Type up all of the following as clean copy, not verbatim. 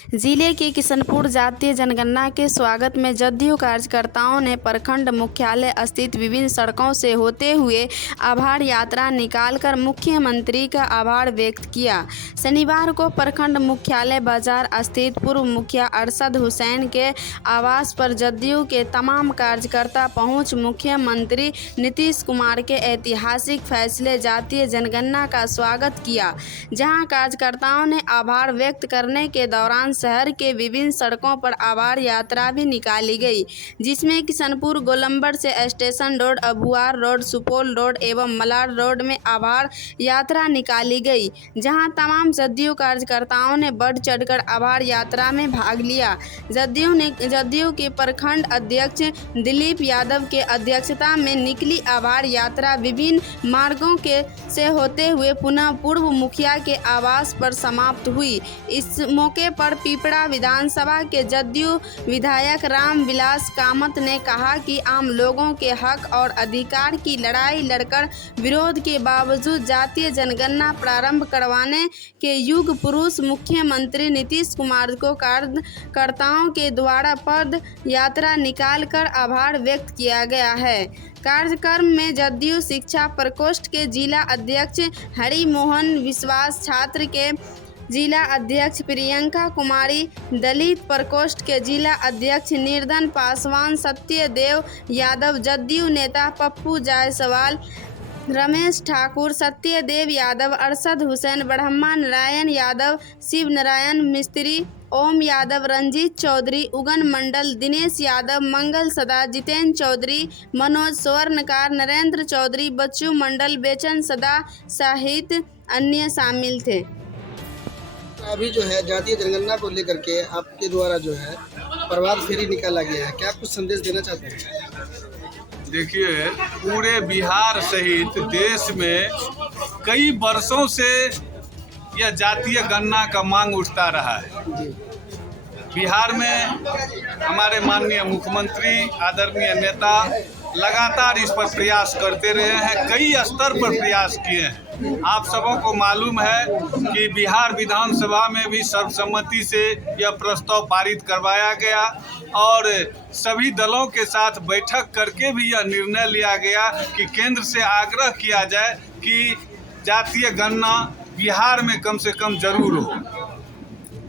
जिले के किशनपुर जातीय जनगणना के स्वागत में जदयू कार्यकर्ताओं ने प्रखंड मुख्यालय स्थित विभिन्न सड़कों से होते हुए आभार यात्रा निकालकर मुख्यमंत्री का आभार व्यक्त किया। शनिवार को प्रखंड मुख्यालय बाजार स्थित पूर्व मुखिया अरशद हुसैन के आवास पर जदयू के तमाम कार्यकर्ता पहुंच मुख्यमंत्री नीतीश कुमार के ऐतिहासिक फैसले जातीय जनगणना का स्वागत किया, जहां कार्यकर्ताओं ने आभार व्यक्त करने के दौरान शहर के विभिन्न सड़कों पर आभार यात्रा भी निकाली गई, जिसमें किशनपुर गोलंबर से station road, Abuar road, Supaul road एवं मलाड रोड में आभार यात्रा निकाली गई, जहां तमाम जदयू कार्यकर्ताओं ने बढ़ चढ़कर आभार यात्रा में भाग लिया। जदयू के प्रखंड अध्यक्ष दिलीप यादव के अध्यक्षता में निकली आभार यात्रा विभिन्न मार्गों से होते हुए पुनः पूर्व मुखिया के आवास पर समाप्त हुई। इस मौके पर पिपरा विधानसभा के जदयू विधायक रामविलास कामत ने कहा कि आम लोगों के हक और अधिकार की लड़ाई लड़कर विरोध के बावजूद जातीय जनगणना प्रारंभ करवाने के युग पुरुष मुख्यमंत्री नीतीश कुमार को कार्यकर्ताओं के द्वारा पद यात्रा निकालकर आभार व्यक्त किया गया है। कार्यक्रम में जदयू शिक्षा प्रकोष्ठ के जिला अध्यक्ष हरिमोहन विश्वास, छात्र के जिला अध्यक्ष प्रियंका कुमारी, दलित प्रकोष्ठ के जिला अध्यक्ष निर्धन पासवान, सत्यदेव यादव, जदयू नेता पप्पू जायसवाल, रमेश ठाकुर, सत्यदेव यादव, अरशद हुसैन, ब्रह्मा नारायण यादव, शिव नारायण मिस्त्री, ओम यादव, रंजीत चौधरी, उगन मंडल, दिनेश यादव, मंगल सदा, जितेंद्र चौधरी, मनोज स्वर्णकार, नरेंद्र चौधरी, बच्चू मंडल, बेचन सदा सहित अन्य शामिल थे। अभी जो है जातीय जनगणना को लेकर के आपके द्वारा जो है प्रभात फेरी निकाला गया है, क्या कुछ संदेश देना चाहते हैं? देखिए, पूरे बिहार सहित देश में कई वर्षों से यह जातीय गणना का मांग उठता रहा है। बिहार में हमारे माननीय मुख्यमंत्री, आदरणीय नेता लगातार इस पर प्रयास करते रहे हैं, कई स्तर पर प्रयास किए हैं। आप सबों को मालूम है कि बिहार विधानसभा में भी सर्वसम्मति से यह प्रस्ताव पारित करवाया गया और सभी दलों के साथ बैठक करके भी यह निर्णय लिया गया कि केंद्र से आग्रह किया जाए कि जातीय गणना बिहार में कम से कम जरूर हो।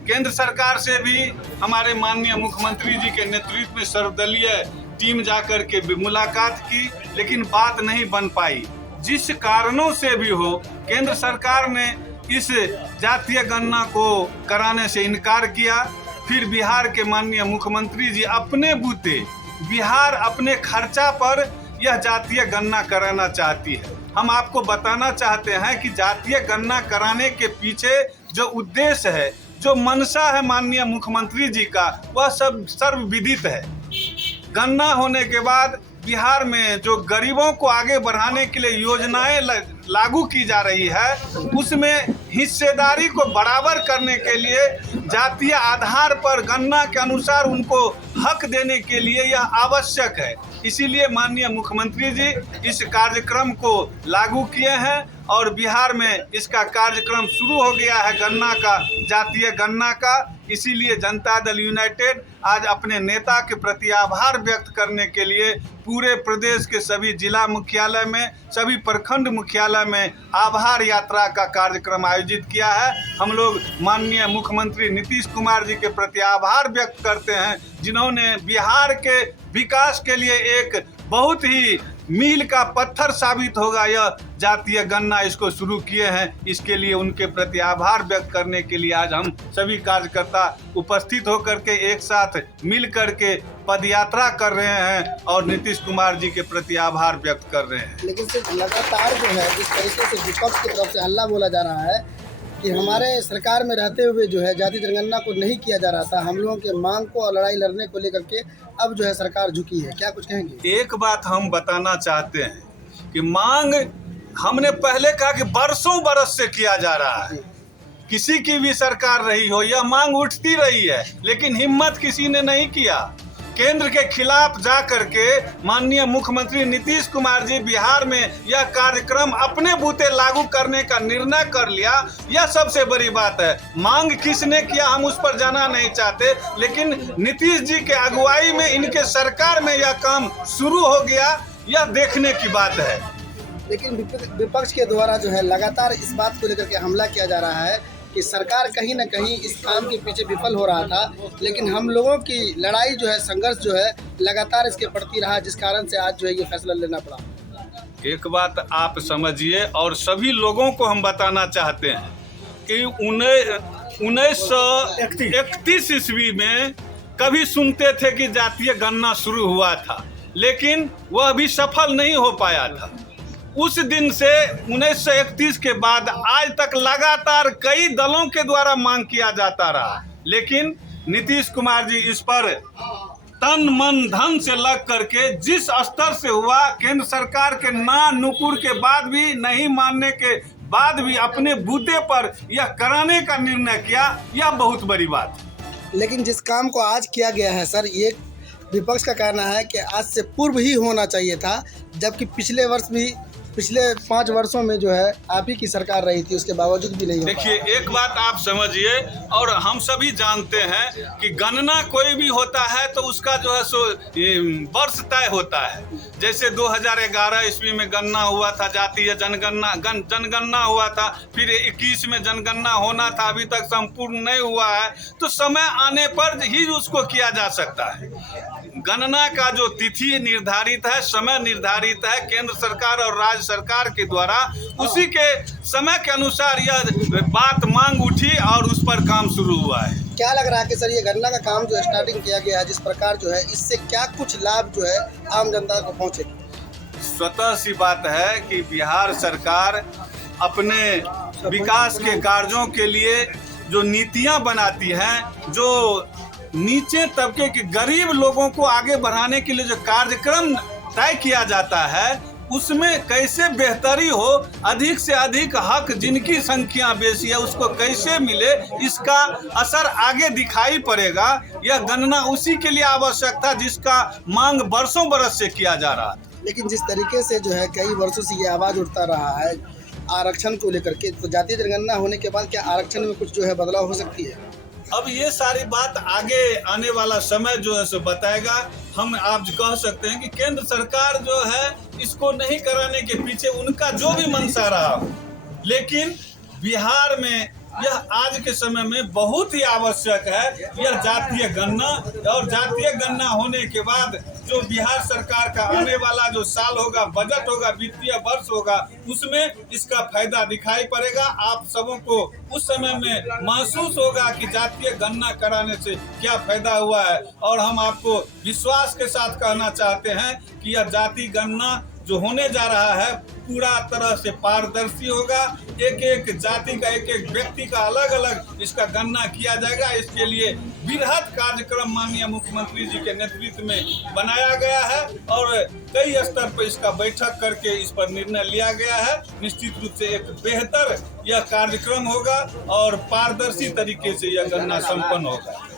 केंद्र सरकार से भी हमारे माननीय मुख्यमंत्री जी के नेतृत्व में सर्वदलीय टीम जाकर के मुलाकात की, लेकिन बात नहीं बन पाई। जिस कारणों से भी हो, केंद्र सरकार ने इस जातीय गणना को कराने से इनकार किया। फिर बिहार के माननीय मुख्यमंत्री जी अपने बूते बिहार अपने खर्चा पर यह जातीय गणना कराना चाहती है। हम आपको बताना चाहते हैं कि जातीय गणना कराने के पीछे जो उद्देश्य है, जो मंशा है माननीय मुख्यमंत्री जी का, वह सब सर्वविदित है। गणना होने के बाद बिहार में जो गरीबों को आगे बढ़ाने के लिए योजनाएं लागू की जा रही है, उसमें हिस्सेदारी को बराबर करने के लिए जातीय आधार पर गणना के अनुसार उनको हक देने के लिए यह आवश्यक है। इसीलिए माननीय मुख्यमंत्री जी इस कार्यक्रम को लागू किए हैं और बिहार में इसका कार्यक्रम शुरू हो गया है गणना का, जातीय गणना का। इसीलिए जनता दल यूनाइटेड आज अपने नेता के प्रति आभार व्यक्त करने के लिए पूरे प्रदेश के सभी जिला मुख्यालय में, सभी प्रखंड मुख्यालय में आभार यात्रा का कार्यक्रम आयोजित किया है। हम लोग माननीय मुख्यमंत्री नीतीश कुमार जी के प्रति आभार व्यक्त करते हैं, जिन्होंने बिहार के विकास के लिए एक बहुत ही मील का पत्थर साबित होगा यह जातीय गणना इसको शुरू किए हैं। इसके लिए उनके प्रति आभार व्यक्त करने के लिए आज हम सभी कार्यकर्ता उपस्थित होकर के एक साथ मिल करके पदयात्रा कर रहे हैं और नीतीश कुमार जी के प्रति आभार व्यक्त कर रहे हैं। लेकिन सिर्फ लगातार जो है जिस तरीके से विपक्ष की तरफ से हल्ला बोला जा रहा है कि हमारे सरकार में रहते हुए जो है जातीय जनगणना को नहीं किया जा रहा था, हम लोगों के मांग को और लड़ाई लड़ने को लेकर के अब जो है सरकार झुकी है, क्या कुछ कहेंगे? एक बात हम बताना चाहते हैं कि मांग हमने पहले कहा कि बरसों बरस से किया जा रहा है। किसी की भी सरकार रही हो, यह मांग उठती रही है, लेकिन हिम्मत किसी ने नहीं किया। केंद्र के खिलाफ जा करके माननीय मुख्यमंत्री नीतीश कुमार जी बिहार में यह कार्यक्रम अपने बूते लागू करने का निर्णय कर लिया, यह सबसे बड़ी बात है। मांग किसने किया हम उस पर जाना नहीं चाहते, लेकिन नीतीश जी के अगुवाई में इनके सरकार में यह काम शुरू हो गया, यह देखने की बात है। लेकिन विपक्ष के द्वारा जो है लगातार इस बात को लेकर के हमला किया जा रहा है कि सरकार कहीं ना कहीं इस काम के पीछे विफल हो रहा था, लेकिन हम लोगों की लड़ाई जो है, संघर्ष जो है लगातार इसके प्रति रहा, जिस कारण से आज जो है ये फैसला लेना पड़ा। एक बात आप समझिए और सभी लोगों को हम बताना चाहते हैं कि 1931 ईस्वी में कभी सुनते थे कि जातीय गणना शुरू हुआ था, लेकिन वह भी सफल नहीं हो पाया था। उस दिन से 1931 के बाद आज तक लगातार कई दलों के द्वारा मांग किया जाता रहा, लेकिन नीतीश कुमार जी इस पर तन मन धन से लग करके जिस स्तर से हुआ, केंद्र सरकार के ना नुपुर के बाद भी, नहीं मानने के बाद भी अपने बूते पर यह कराने का निर्णय किया, यह बहुत बड़ी बात है। लेकिन जिस काम को आज किया गया है सर, ये विपक्ष का कहना है कि आज से पूर्व ही होना चाहिए था, जबकि पिछले वर्ष भी, पिछले 5 वर्षों में जो है आप ही की सरकार रही थी, उसके बावजूद भी नहीं हो पाया। देखिए, एक बात आप समझिए, और हम सभी जानते हैं कि गणना कोई भी होता है तो उसका जो है सो वर्ष तय होता है। जैसे 2011 ईस्वी में गणना हुआ था, जातीय जनगणना हुआ था, फिर 21 में जनगणना होना था, अभी तक संपूर्ण नहीं हुआ है, तो समय आने पर ही उसको किया जा सकता है। गणना का जो तिथि निर्धारित है, समय निर्धारित है केंद्र सरकार और राज्य सरकार के द्वारा, उसी के समय के अनुसार यह बात मांग उठी और उस पर काम शुरू हुआ है। क्या लग रहा है कि सर ये गणना का काम जो स्टार्टिंग किया गया है, जिस प्रकार जो है, इससे क्या कुछ लाभ जो है आम जनता को पहुँचे? स्वतः सी बात है कि बिहार सरकार अपने विकास के कार्यों के लिए जो नीतियां बनाती हैं, जो नीचे तबके के गरीब लोगों को आगे बढ़ाने के लिए जो कार्यक्रम तय किया जाता है, उसमें कैसे बेहतरी हो, अधिक से अधिक हक जिनकी संख्या बेसी है उसको कैसे मिले, इसका असर आगे दिखाई पड़ेगा। यह गणना उसी के लिए आवश्यक था जिसका मांग बरसों बरस से किया जा रहा था। लेकिन जिस तरीके से जो है कई वर्षों से ये आवाज़ उठता रहा है आरक्षण को लेकर के, तो जातीय जनगणना होने के बाद क्या आरक्षण में कुछ जो है बदलाव हो सकती है? अब ये सारी बात आगे आने वाला समय जो है सो बताएगा। हम आप कह सकते हैं कि केंद्र सरकार जो है इसको नहीं कराने के पीछे उनका जो भी मंशा रहा, लेकिन बिहार में यह आज के समय में बहुत ही आवश्यक है यह जातीय गणना। और जातीय गणना होने के बाद जो बिहार सरकार का आने वाला जो साल होगा, बजट होगा, वित्तीय वर्ष होगा, उसमें इसका फायदा दिखाई पड़ेगा। आप सबों को उस समय में महसूस होगा कि जातीय गणना कराने से क्या फायदा हुआ है। और हम आपको विश्वास के साथ कहना चाहते हैं कि यह जाति गणना जो होने जा रहा है पूरा तरह से पारदर्शी होगा। एक एक जाति का, एक एक व्यक्ति का अलग अलग इसका गणना किया जाएगा। इसके लिए बृहद कार्यक्रम माननीय मुख्यमंत्री जी के नेतृत्व में बनाया गया है और कई स्तर पर इसका बैठक करके इस पर निर्णय लिया गया है। निश्चित रूप से एक बेहतर यह कार्यक्रम होगा और पारदर्शी तरीके से यह गणना संपन्न होगा।